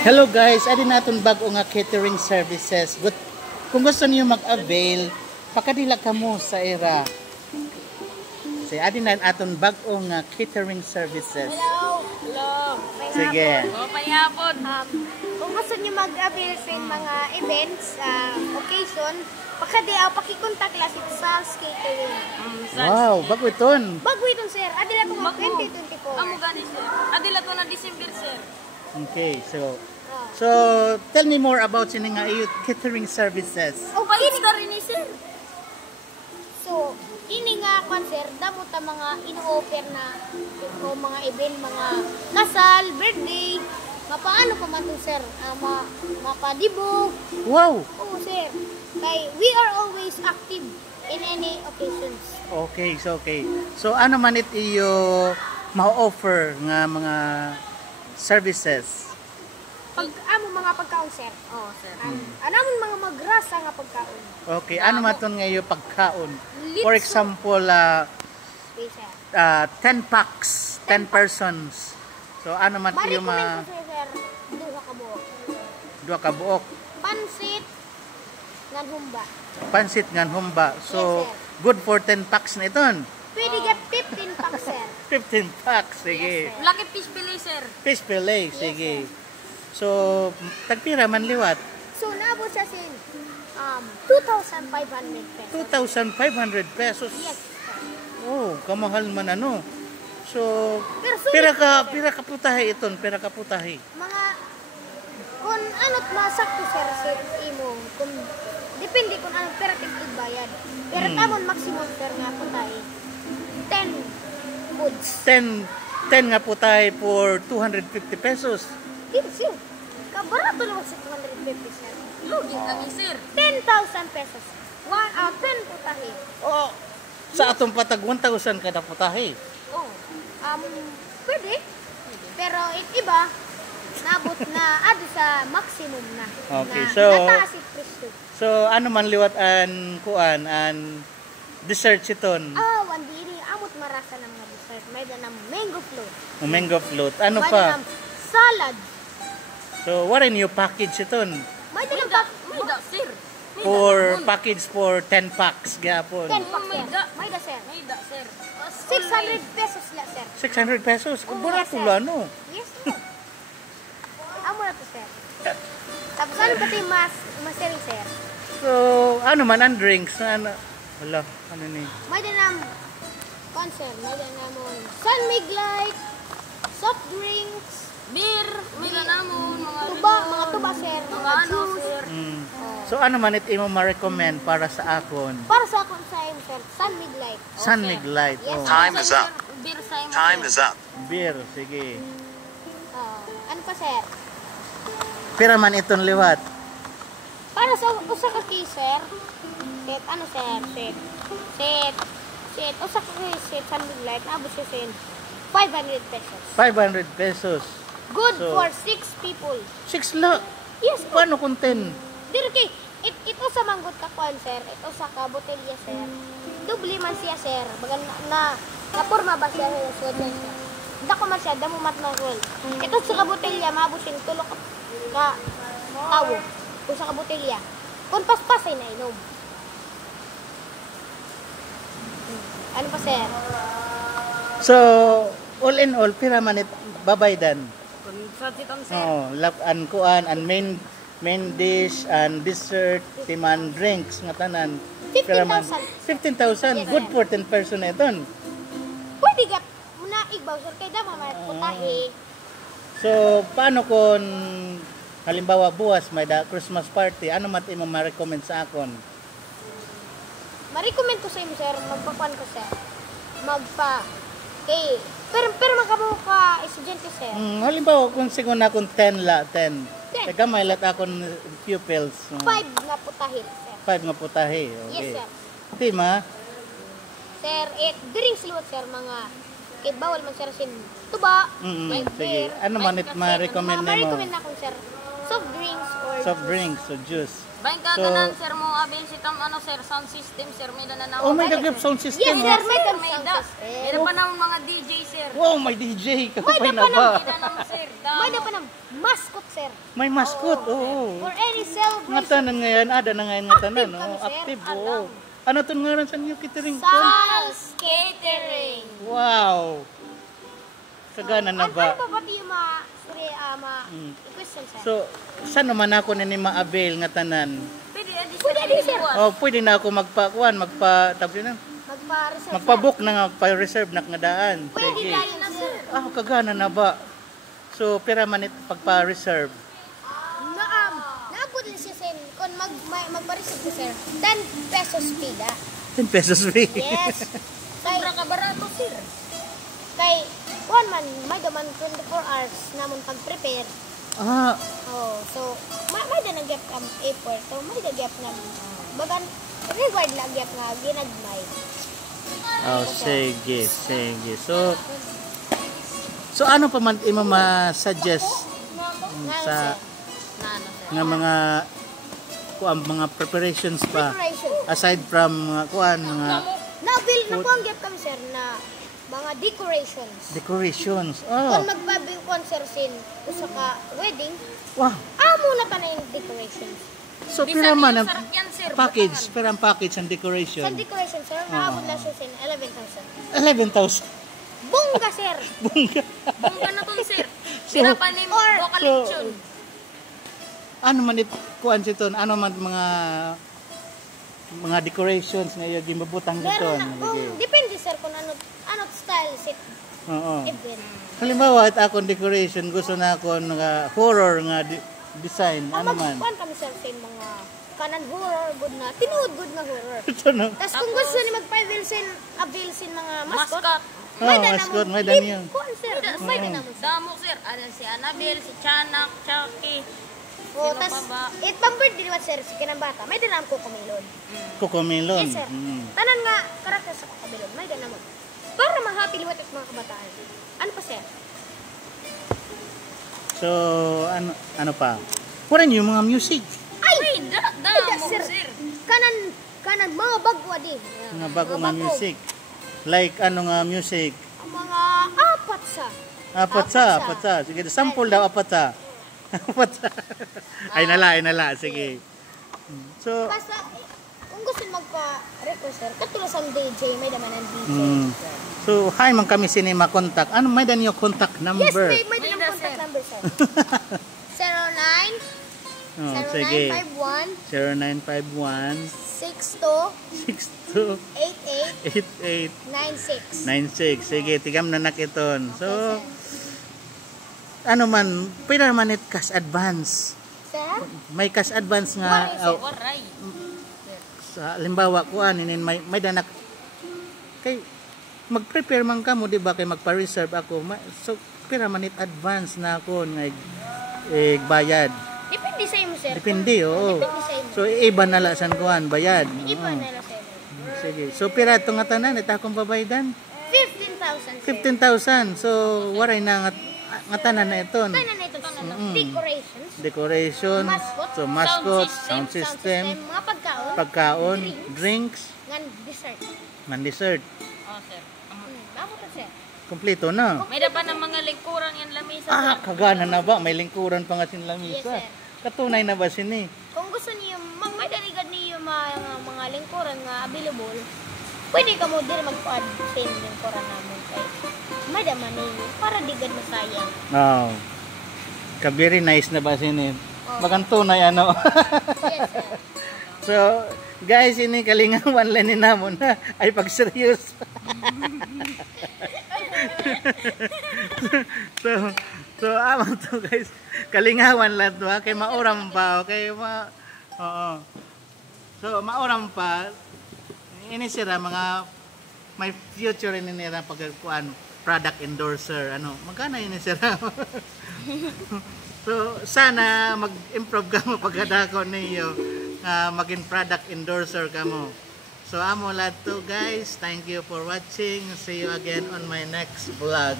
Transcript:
Hello guys, adi naton bago nga catering services. But kung gusto niyo mag-avail, pakadila kamo sa era. Say adi na aton bago nga catering services. Hello. Hello. Sige. Payapon. Kung gusto niyo mag-avail sa mga events, occasion, pakikontak lang si Sal's Catering. Wow, bago iton. Bago iton sir, adila to nga 2024. Amo gani sir. Adila to na December sir. Okay, so tell me more about sini nga iyo catering services. Pagit na rin ni sir. So, ini nga sir, damo ta mga ino-offer na mga event, mga kasal, birthday, mapaano pa man to sir, mapadibog. Wow. Oo sir, kay we are always active in any occasions. Okay, so ano man it iyo ma-offer nga mga services? Mga pagkaon sir. Oh sir. Anamon mga magrasa nga pagkaon. Okay, ano man ton nga iyo pagkaon? Litso. For example, Okay sir. 10 packs, 10 persons. So ano man iyo Ma-recommend ko sir, duha ka buok. duha ka buok. Pansit ngan humba. Pansit ngan humba. So Yes, sir. good for 10 packs na iton. Pwede get 15 packs sir. 15 packs, sige. Yes, sir. Lucky fish fillet sir. Fish fillet, sige. So tagpira man liwat? So naabot siya sin 2,500 pesos. 2,500 pesos. Yes. Oh, kamahal man ano. So Pero sulit pira ka putahe iton, pira ka putahe. mga kung ano't masakto sir sa imo, kung depende kung anong pera tingkod bayad. Pero tamon maximum sir nga po tayo 10 goods. 10 nga putahe for 250 pesos. Yes, yun. Kabarato naman sa 250 sir. Lugi kami sir. 10,000 pesos. 10 po tayo. Oh, sa atong patag 1,000 kada putahe. Oh. Pwede. Pero iba, nabot na ado sa maximum na. Okay, na, so- nataas yung presyo. So ano man liwat an kuan an dessert iton. One day, amot marasa ng mga dessert. May danang mango float. Mango float. Ano May pa? danang salad. So what in your package iton? May May danang da, may da sir. May For da, package for 10 packs gapon. 10 packs may sir. da. May da sir. May da sir. 600 pesos lang sir. 600 pesos. Oo, Barato yes, sir. lang no. Yes sir. Amo na to sir. Tapos ano pati maseri sir? So ano man ang drinks ano? Wala, ano ni? May danang concert. May danang Sun Mig Light, soft drinks, Beer, may ganamon, mga mga tuba sir, mga ano juice. sir. So ano man it imo ma-recommend para sa akon? Para sa akong sa sir, Sun Mig Light. Sun Mig Light. Yes, Oh. Time is up. Beer sa imo. Time is up. Beer, sige. Ano pa sir? Pira man iton liwat. Para sa usa ka key sir, set ano sir, set usa ka key set Sun Mig Light, abot siya sin 500 pesos. 500 pesos. Good So- for 6 people. 6 la. Yes, po. Paano kung 10? Dito kay ito sa manggut ka kuan sir, ito sa ka botelya sir. Dubli man siya sir. Bagan na porma ba siya sa sir. Dako man siya damo mat na roll. Ito sa ka botelya maabot sin tulo ka tawo. Usa ka botelya. Kung paspasay na inom. Ano pa sir? So, all in all, pira man it babaydan. Kung sa sitong sir. Oh, an kuan, an main dish, and dessert, timan drinks nga tanan. Pira man 15,000. Good for 10 person na iton. Pwede ka muna igbaw sir kay damo man putahe. So, paano kung halimbawa buwas may Christmas party, ano man imo ma-recommend sa akon? Ma-recommend ko sa inyo sir, magpakuan ko sir. Pero magkabo ka estudyante sir. Halimbawa kung siguro na kung 10 la, 10. 10. Teka may lat akon pupils. 5 nga putahe sir. 5 nga putahe. Yes Okay. sir. Tima, Sir, drinks luwat sir mga kay bawal man sir sin tuba, may sige. beer. Ano man it ma-recommend nimo? Ma-recommend na akong sir soft drinks or Soft drinks o juice. Bain ka So- tanan, sir mo abil si tam ano sir, sound system sir, may nananaw. Oh, may dagap sound Yes, system. sir, oh. may May sound da. system. Meron pa naman mga DJ sir. Wow, may DJ. Kapay May na ba? May naman sir. May na pa ng mascot, sir. May mascot. Oo. For any Nga celebration. tanan ngayon, ada na ngayon nga tanan. Active kami, Oh, sir. active. Oo. Ano to ngayon sa new catering? Sal's Catering. Wow. Kagana na Ano ba? ba pati yung question, sir? So, saan naman ako nini ma-avail nga tanan? Pwede adi Pwede din, sir. Oh, pwede na ako tabi na. Magpa-reserve, Magpa-book na nga, pa-reserve na nga daan. sir. Pwede Sige. tayo, sir. Ah, kagana na ba? So, pira man it pagpa-reserve. Naabot din siya, sir. Kung magpa-reserve ko, sir, 10 pesos pila. 10 pesos free. Yes. Kay, Sobra ka barato sir. kay, one man, may daman 24 hours namon pag-prepare. Ah, Oh, so, may da nag-gap ang effort. So, may da gap nga, bagan, reward na gap nga, ginagmay. oh, sige, sige. So ano pa man imo ma-suggest Nga, sa sir. Nano sir. nga mga preparations pa Preparation. aside from mga mga Na-build na po ang gap kami, sir, na mga decorations. decorations. Kung Oh, magbabil concert sin usa ka wedding, wow. amo na pa na yung decorations. So Bisan pira man yung ang sarap yan, sir. package, pira ang package ang decoration. Sa decoration, sir, naabot na siya sin 11,000. 11,000. Bongga, sir! Bongga. Bongga na to sir. So- Pinapanim Or- collection. Ano man it kuan siton? Ano man mga decorations nga yung gimabutang dito. Meron na, kung, depende, sir, kung ano style sit Oo. event. Halimbawa, at akong decoration, gusto na ako nga horror nga design. Ano man. Magpuan kami, sir, sa mga kanan horror, good na, tinuod good na horror. Ito na. Tapos kung gusto ni mag-avail sin mga mascot, Mascot. Oh, mascot, may dan yun. Kuan, sir, may da naman, sir. Damo sir. Ada si Annabelle, si Chanak, Chucky. O, Sino tas, pa ba? pang-birthday naman, sir, si kinang-bata, may dinam ko kumilon. Kukumelon. Yes, sir. Tanan nga, karakter sa kukumilon, may dinam mo. Para ma-happy liwat at mga kabataan. Ano pa, sir? So, ano pa? Kuran yung mga music. Ay, damo sir. sir. Kanan, mga bagwa din. Mga bago nga music. Like, ano nga music? Ang mga apat sa. Apat sa. Sige, sample daw, apat sa. Apat sa. Ay, nala. Sige. So, Basta, kung gusto magpa-request, sir, katulad sa DJ, may naman ang DJ. so, hi man kami sinima contact. Ano, may dan yung contact Yes, number? may dinam May contact sir. number, sir. 09 Oh, sige. 0951 0951 62 62 88 88 96. 96. Sige, tigam na nakiton. So, ano man, pwede man it cash advance. Sir? May cash advance nga, Waray. sa halimbawa, kuan, may danak, kay, mag-prepare man ka mo, di ba, kay magpa-reserve ako, so, pwede man it advance na ako, nga, bayad. Depende sa imo, sir. Depende, oo. Depende sa imo. So, iba na lang san kuan, bayad. Iba Oo. na lang, sir. Sige. So, pira itong nga tanan, ito akong babaydan. 15,000, sir. 15,000. So, waray na nga tanan na ito. Kaya na ito, decorations, Decoration, Mascot, so mascot, sound sound system, mga pagkaon, pagkaon, drinks, ngan dessert. man dessert. Oh sir. Ako to, sir. Kompleto na. May da pa ng mga lingkuran yan lamisa. Ah, kagana na ba? May lingkuran pa nga sin Yes, lamisa. sir. Katunay na ba sini? Kung gusto niyo, may daligan niyo mga lingkuran nga available, pwede ka mo din mag-add sa inyong lingkuran namin. Kay may daman ninyo, para di gad masayang. Oh. Very nice na ba sini? Bagang tunay ano. Yes, sir. So, guys, ini kalingawan lang ni namon na ay pag-serious. so amang to guys, kalingawan lang to ha, kay mauram pa, okay, oo. So, mauram pa, ini sira mga, may future ini nila pagkuan, product endorser, ano, magkano ini sira? So, sana mag-improve ka mo pagkadako ninyo, maging product endorser ka mo. So, amo lahat to guys. Thank you for watching. See you again on my next vlog.